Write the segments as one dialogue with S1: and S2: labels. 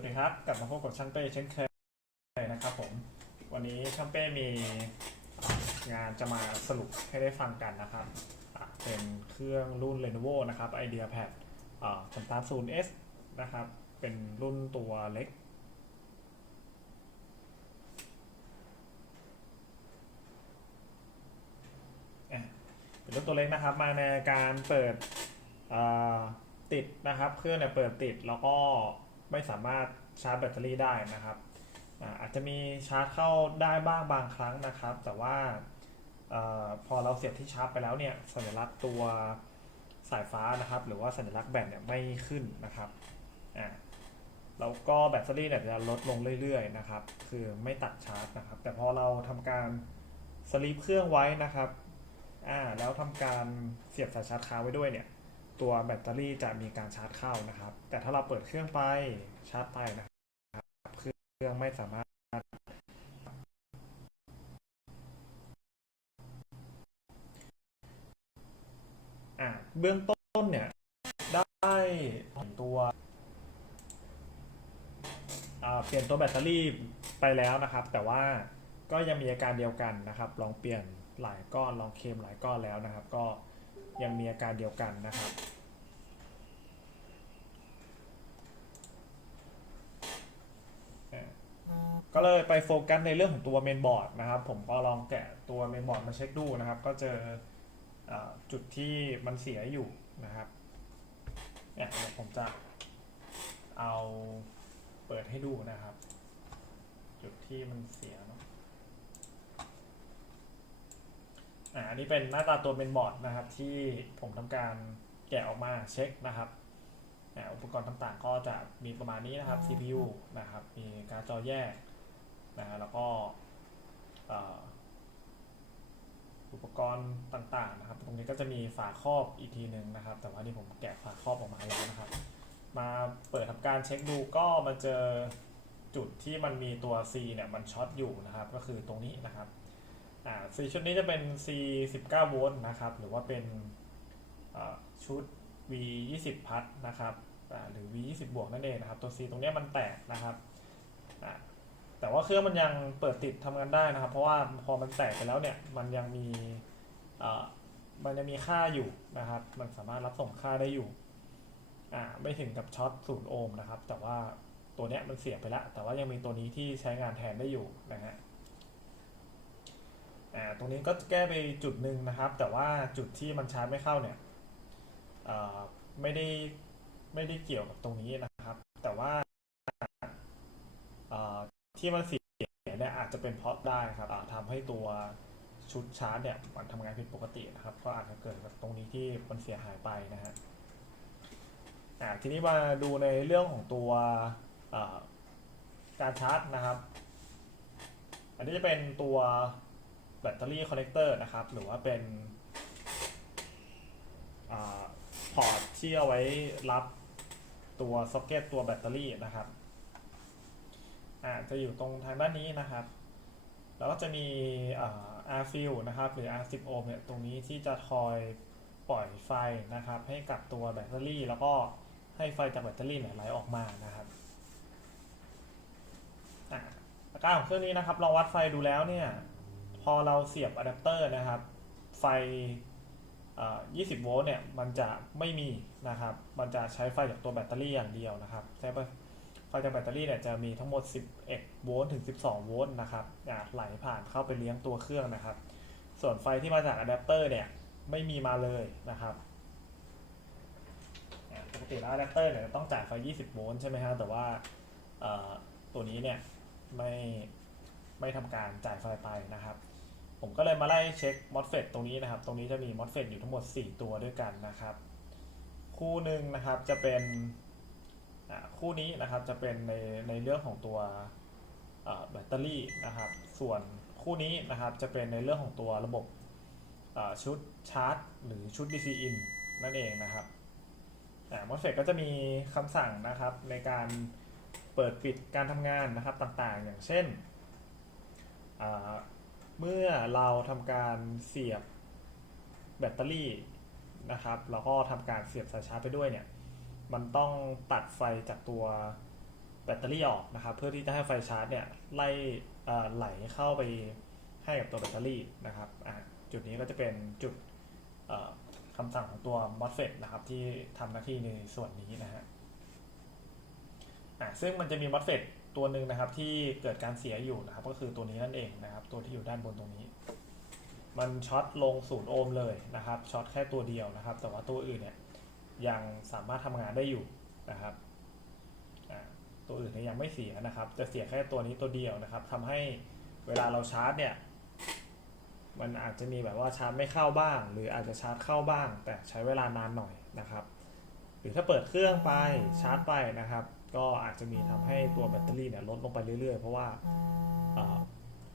S1: วัสดีครับ กลับมาพบกับช่างเป้เช่นเคยนะครับผม วันนี้ช่างเป้มีงานจะมาสรุปให้ได้ฟังกันนะครับ เป็นเครื่องรุ่น Lenovo นะครับ IdeaPad อ่า 330S นะครับ เป็นรุ่นตัวเล็ก เป็นรุ่นตัวเล็กนะครับ มาในการเปิดติดนะครับ เครื่องเนี่ยเปิดติดแล้วก็ ไม่สามารถชาร์จแบตเตอรี่ได้นะครับอ่าอาจจะมีชาร์จเข้าได้บ้างบางครั้งนะครับ แต่ว่าอาพอเราเสียบที่ชาร์จไปแล้วเนี่ยสัญลักษณ์ตัวสายฟ้านะครับ หรือว่าสัญลักษณ์แบตเนี่ยไม่ขึ้นนะครับอ่าแล้วก็แบตเตอรี่เนี่ยจะลดลงเรื่อยๆนะครับ คือไม่ตัดชาร์จนะครับ แต่พอเราทำการสลีปเครื่องไว้นะครับอ่าแล้วทำการเสียบสายชาร์จค้างไว้ด้วยเนี่ย ตัวแบตเตอรี่จะมีการชาร์จเข้านะครับ แต่ถ้าเราเปิดเครื่องไปชาร์จไปนะครับเครื่องไม่สามารถอ่าเบื้องต้นเนี่ย ได้ตัวอ่าเปลี่ยนตัวแบตเตอรี่ไปแล้วนะครับ แต่ว่าก็ยังมีอาการเดียวกันนะครับ ลองเปลี่ยนหลายก้อนลองเคมหลายก้อนแล้วนะครับ ก็ ยังมีอาการเดียวกันนะครับก็เลยไปโฟกัสในเรื่องของตัวเมนบอร์ดนะครับ ผมก็ลองแกะตัวเมนบอร์ดมาเช็คดูนะครับ ก็เจออจุดที่มันเสียอยู่นะครับเนี่ยผมจะเอาเปิดให้ดูนะครับ จุดที่มันเสียเนาะ อ่าอันนี้เป็นหน้าตาตัวเมนบอร์ดนะครับ ที่ผมทำการแกะออกมาเช็คนะครับอุปกรณ์ต่างๆ ก็จะมีประมาณนี้นะครับ CPU นะครับ มีการ์ดจอแยกนะแล้วก็อุปกรณ์ต่างๆนะครับ ตรงนี้ก็จะมีฝาครอบอีกทีหนึ่งนะครับ แต่ว่านี่ผมแกะฝาครอบออกมาแล้วนะครับ มาเปิดทำการเช็คดูก็มาเจอจุดที่มันมีตัว C เนี่ยมันช็อตอยู่นะครับ ก็คือตรงนี้นะครับ อ่า C ชุดนี้จะเป็น C 19โวลต์นะครับ หรือว่าเป็นชุด V 20พัทนะครับหรือ V 20บวกนั่นเองนะครับ ตัว C ตรงนี้มันแตกนะครับแต่ว่าเครื่องมันยังเปิดติดทำงานได้นะครับ เพราะว่าพอมันแตกไปแล้วเนี่ยมันยังมีมันยังมีค่าอยู่นะครับ มันสามารถรับส่งค่าได้อยู่ไม่ถึงกับช็อตศูนย์โอห์มนะครับ แต่ว่าตัวเนี้ยมันเสียไปแล้วแต่ว่ายังมีตัวนี้ที่ใช้งานแทนได้อยู่นะฮะ อ่าตรงนี้ก็แก้ไปจุดหนึ่งนะครับ แต่ว่าจุดที่มันชาร์จไม่เข้าเนี่ยไม่ได้ไม่ได้เกี่ยวกับตรงนี้นะครับ แต่ว่าที่มันเสียเนี่ยอาจจะเป็นเพราะได้ครับอ่าทำให้ตัวชุดชาร์จเนี่ยมันทำงานผิดปกตินะครับ ก็อาจจะเกิดจากตรงนี้ที่มันเสียหายไปนะฮะทีนี้มาดูในเรื่องของตัวการชาร์จนะครับ อันนี้จะเป็นตัว แบตเตอรี่คอนเนคเตอร์นะครับ หรือว่าเป็นอพอร์ตที่เอาไว้รับตัวซ็อกเก็ตตัวแบตเตอรี่นะครับอาจะอยู่ตรงทางด้านนี้นะครับ แล้วก็จะมีอา R fill นะครับ หรือ R 10 ohm เนี่ยตรงนี้ที่จะคอยปล่อยไฟนะครับ ให้กับตัวแบตเตอรี่ แล้วก็ให้ไฟจากแบตเตอรี่ไหลออกมานะครับอ่าการของเครื่องนี้นะครับลองวัดไฟดูแล้วเนี่ย อเราเสียบอะแดปเตอร์นะครับ ไฟ 20 โวลต์เนี่ย มันจะไม่มีนะครับ มันจะใช้ไฟจากตัวแบตเตอรี่อย่างเดียวนะครับใช้ไฟจากแบตเตอรี่เนี่ยจะมีทั้งหมด 11 โวลต์ถึง 12 โวลต์นะครับไหลผ่านเข้าไปเลี้ยงตัวเครื่องนะครับ ส่วนไฟที่มาจากอะแดปเตอร์เนี่ย ไม่มีมาเลยนะครับปกติแล้วอะแดปเตอร์เนี่ยต้องจ่ายไฟ 20 โวลต์ใช่ไหมฮะแต่ว่าตัวนี้เนี่ยไม่ไม่ทำการจ่ายไฟไปนะครับ ผมก็เลยมาไล่เช็ค MOSFET ตรงนี้นะครับ ตรงนี้จะมี MOSFET อยู่ทั้งหมด 4 ตัวด้วยกันนะครับ คู่หนึ่งนะครับจะเป็นคู่นี้นะครับจะเป็นในในเรื่องของตัวแบตเตอรี่นะครับ ส่วนคู่นี้นะครับจะเป็นในเรื่องของตัวระบบชุดชาร์จ หรือชุด DC in นั่นเองนะครับอ่า MOSFET ก็จะมีคำสั่งนะครับในการเปิดปิดการทำงานนะครับต่างๆ อย่างเช่น เมื่อเราทำการเสียบแบตเตอรี่นะครับแล้วก็ทำการเสียบสายชาร์จไปด้วยเนี่ยมันต้องตัดไฟจากตัวแบตเตอรี่ออกนะครับ เพื่อที่จะให้ไฟชาร์จเนี่ยไล่ไหลเข้าไปให้กับตัวแบตเตอรี่นะครับจุดนี้ก็จะเป็นจุดคำสั่งของตัว MOSFET นะครับที่ทำหน้าที่ในส่วนนี้นะฮะะซึ่งมันจะมี MOSFET ตัวหนึ่งนะครับที่เกิดการเสียอยู่นะครับ ก็คือตัวนี้นั่นเองนะครับ ตัวที่อยู่ด้านบนตรงนี้ มันช็อตลงศูนย์โอห์มเลยนะครับช็อตแค่ตัวเดียวนะครับ แต่ว่าตัวอื่นเนี่ยยังสามารถทำงานได้อยู่นะครับตัวอื่นเนี่ยยังไม่เสียนะครับ จะเสียแค่ตัวนี้ตัวเดียวนะครับทำให้เวลาเราชาร์จเนี่ยมันอาจจะมีแบบว่าชาร์จไม่เข้าบ้าง หรืออาจจะชาร์จเข้าบ้าง แต่ใช้เวลานานหน่อยนะครับ หรือถ้าเปิดเครื่องไปชาร์จไปนะครับ ก็อาจจะมีทำให้ตัวแบตเตอรี่เนี่ยลดลงไปเรื่อยๆ เพราะว่า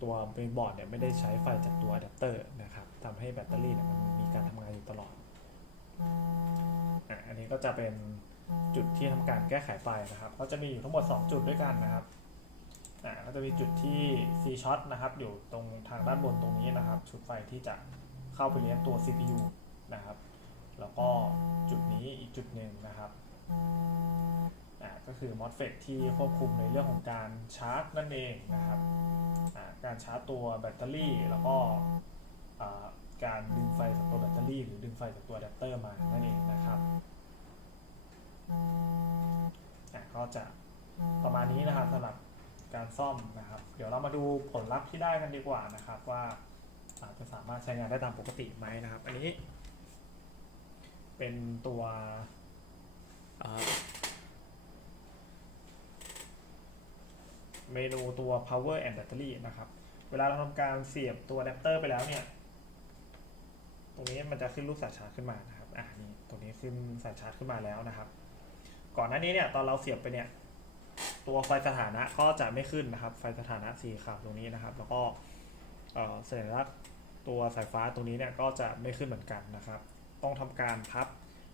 S1: ตัวเมนบอร์ดเนี่ยไม่ได้ใช้ไฟจากตัวอะแดปเตอร์นะครับทำให้แบตเตอรี่เนี่ยมันมีการทำงานอยู่ตลอดอันนี้ก็จะเป็นจุดที่ทำการแก้ไขไฟนะครับ ก็จะมีอยู่ทั้งหมด 2 จุดด้วยกันนะครับก็จะมีจุดที่ C shot นะครับอยู่ตรงทางด้านบนตรงนี้นะครับ ชุดไฟที่จะเข้าไปเลี้ยงตัว CPU นะครับ แล้วก็จุดนี้อีกจุดหนึ่งนะครับ ก็คือ MOSFET ที่ควบคุมในเรื่องของการชาร์จนั่นเองนะครับอ่าการชาร์จตัวแบตเตอรี่แล้วก็อ่าการดึงไฟจากตัวแบตเตอรี่ หรือดึงไฟจากตัวอะแดปเตอร์มานั่นเองนะครับอ่าก็จะประมาณนี้นะครับสำหรับการซ่อมนะครับ เดี๋ยวเรามาดูผลลัพธ์ที่ได้กันดีกว่านะครับ ว่าอ่าจะสามารถใช้งานได้ตามปกติไหมนะครับ อันนี้ เป็นตัวอ่า เมนูตัว power and battery นะครับ เวลาเราทำการเสียบตัวอะแดปเตอร์ไปแล้วเนี่ย ตรงนี้มันจะขึ้นรูปสายชาร์จขึ้นมานะครับ อ่านี่ตรงนี้ขึ้นสายชาร์จขึ้นมาแล้วนะครับ ก่อนหน้านี้เนี่ยตอนเราเสียบไปเนี่ย ตัวไฟสถานะก็จะไม่ขึ้นนะครับ ไฟสถานะสีขาวตรงนี้นะครับ แล้วก็เสัญลักษณ์ตัวสายฟ้าตรงนี้เนี่ยก็จะไม่ขึ้นเหมือนกันนะครับ ต้องทำการพับ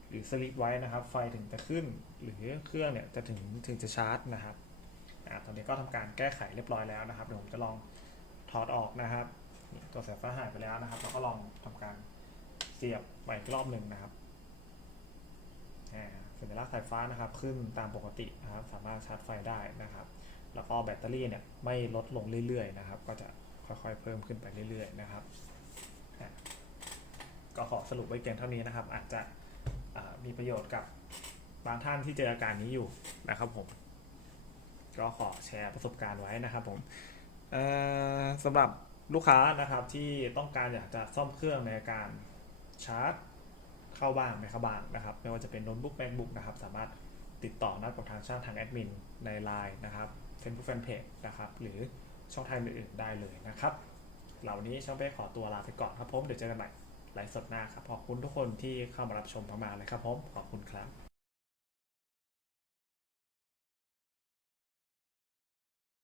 S1: หรือสลิปไว้นะครับ ไฟถึงจะขึ้นหรือเครื่องเนี่ยจะถึงถึงจะชาร์จนะครับ ตอนนี้ก็ทำการแก้ไขเรียบร้อยแล้วนะครับเดี๋ยวผมจะลองถอดออกนะครับตัวสายฟ้าหายไปแล้วนะครับแล้วก็ลองทำการเสียบใหม่อีกรอบหนึ่งนะครับสัญลักษณ์สายฟ้านะครับขึ้นตามปกตินะครับ สามารถชาร์จไฟได้นะครับ แล้วก็แบตเตอรี่เนี่ยไม่ลดลงเรื่อยๆนะครับ ก็จะค่อยๆเพิ่มขึ้นไปเรื่อยๆนะครับ ก็ขอสรุปไว้เพียงเท่านี้นะครับ อาจจะมีประโยชน์กับบางท่านที่เจออาการนี้อยู่นะครับผม ก็ขอแชร์ประสบการณ์ไว้นะครับผมเอ่อสำหรับลูกค้านะครับที่ต้องการอยากจะซ่อมเครื่องในการชาร์จเข้าบ้างไม่เข้าบ้างนะครับ ไม่ว่าจะเป็นโน้ตบุ๊กแม c บุ๊กนะครับ สามารถติดต่อนัดกับทางช่างทางแอดมินใน Line นะครับ Facebook Fanpage นะครับ หรือช่องทางอื่นๆได้เลยนะครับ เหล่านี้ช่างเป้ขอตัวลาไปก่อนครับผม เดี๋ยวเจอกันใหม่ไลฟ์สดหน้าครับ ขอบคุณทุกคนที่เข้ามารับชมมากๆเลยครับผม ขอบคุณครับ